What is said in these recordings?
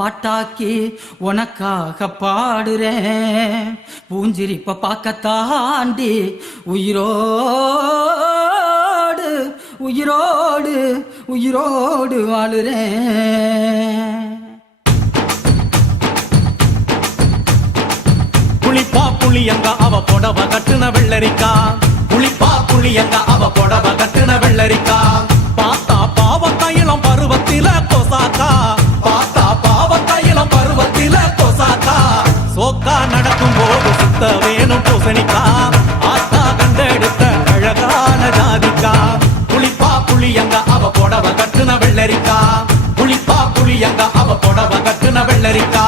பாட்டாக்கி உனக்காக பாடுறேன், பூஞ்சிரிப்ப பார்க்க தாண்டி உயிரோடு உயிரோடு உயிரோடு வாழுறேன். புளிப்பா புளியங்க அவ புடவ கட்டுன வெள்ளரிக்கா, புளிப்பா புளியங்க அவ புடவ கட்டுன வெள்ளரிக்கா. பார்த்தா பாவக்காயிலம் பருவத்தில கொசாக்கா, பார்த்தா பாவக்காயிலம் பருவத்தில கொசாக்கா. சோக்கா நடக்கும் போது சுத்த வேணும் பூசணிக்கா, ஆத்தா கண்டெடுத்த அழகான ஜாதிக்கா. புளிப்பா புளியங்க அவ புடவ கட்டுன வெள்ளரிக்கா, புளிப்பா புளியங்க அவ புடவ கட்டுன வெள்ளரிக்கா.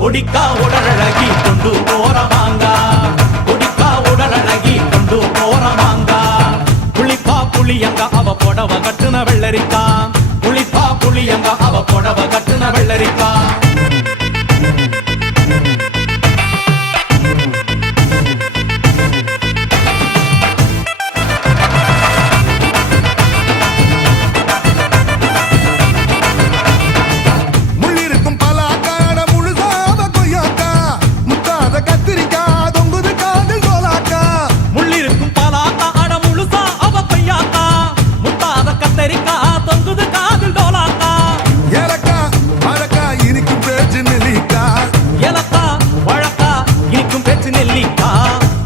கொடிக்கா உடலழகி கொண்டு போறவாங்க, கொடிக்கா உடலழகி கொண்டு போறவாங்க. புளிப்பா புளியங்க அவ புடவ கட்டுன வெள்ளரிக்கா, புளிப்பா புளியங்க அவ புடவ கட்டுன வெள்ளரிக்கா.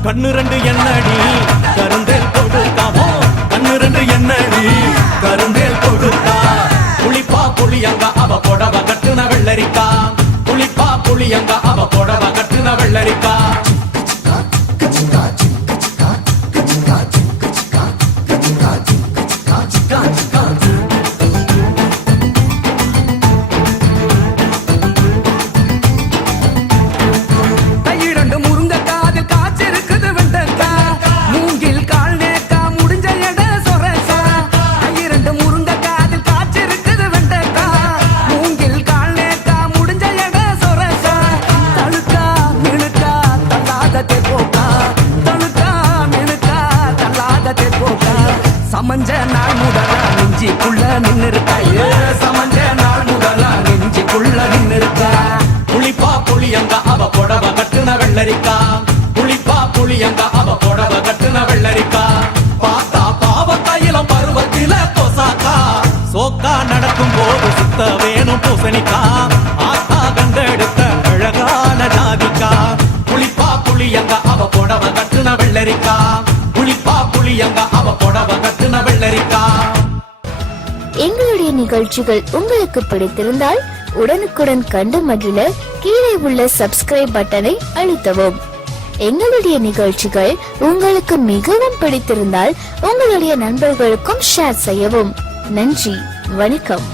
கண்ணு ரெண்டு என்னடி கருந்தேல் கொடுக்காமோ, கண்ணு ரெண்டு என்னடி கருந்தேல் கொடுக்கா. புளிப்பா புளியங்க அவ புடவ கட்டுன வெள்ளரிக்கா, புளிப்பா புளியங்க அவ புடவ கட்டுன வெள்ளரிக்கா. சமஞ்ச நாள் முதலா நெஞ்சிக்குள்ள நின்னுருக்கா, சமஞ்ச நாள் முதலா நெஞ்சிக்குள்ள நின்னுருக்கா. புளிப்பா புளியங்க அவ புடவ கட்டுன வெள்ளரிக்கா, புளிப்பா புளியங்க அவ புடவ கட்டுன வெள்ளரிக்கா. பார்த்தா பாவக்காயிலம் பருவத்தில கொசாக்கா, சோக்கா நடக்கும் போது சுத்த வேணும் பூசணிக்கா, ஆத்தா கண்டெடுத்த அழகான ஜாதிக்கா. புளிப்பா புளியங்க அவ புடவ கட்டுன வெள்ளரிக்கா, புளிப்பா புளியங்க அவ புடவ கட்டுன வெள்ளரிக்கா. எங்களுடைய நிகழ்ச்சிகள் உங்களுக்கு பிடித்திருந்தால் உடனுக்குடன் கண்டு மகிழ கீழே உள்ள சப்ஸ்கிரைப் பட்டனை அழுத்தவும். எங்களுடைய நிகழ்ச்சிகள் உங்களுக்கு மிகவும் பிடித்திருந்தால் உங்களுடைய நண்பர்களுக்கும் ஷேர் செய்யவும். நன்றி, வணக்கம்.